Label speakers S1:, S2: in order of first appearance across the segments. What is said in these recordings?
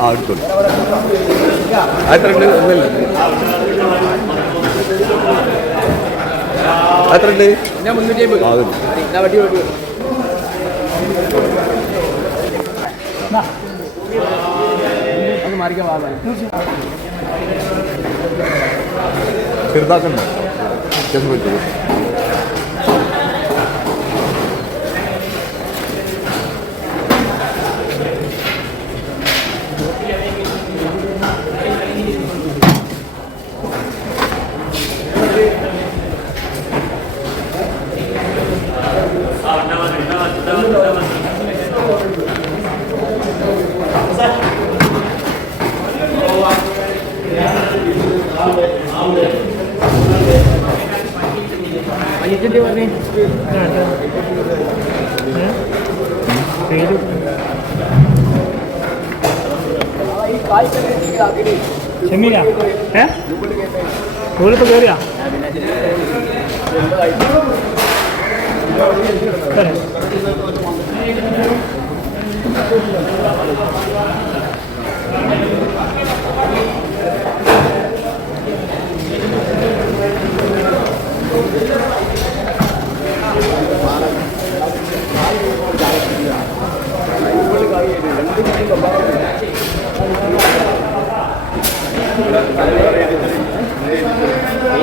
S1: ആ എടുത്തോളൂ എത്ര ഉണ്ട്. ഒന്നല്ല എത്ര ഉണ്ട്.
S2: ഞാൻ മുന്നൂറ്റി അമ്പത്.
S1: ആ അതുണ്ട്
S2: ഞാൻ വട്ടി വട്ടി ഒന്ന് മാറിക്കാൻ
S1: ചെറുതാക്കണ്ട പറ്റുമോ
S2: പറഞ്ഞേ പറഞ്ഞേ
S3: ചെമ്മീനാ ഏ? സ്കൂളിപ്പോൾ കയറിയാ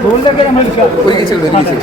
S2: बोल रहे
S3: हैं हम क्या
S1: कोई किसी को नहीं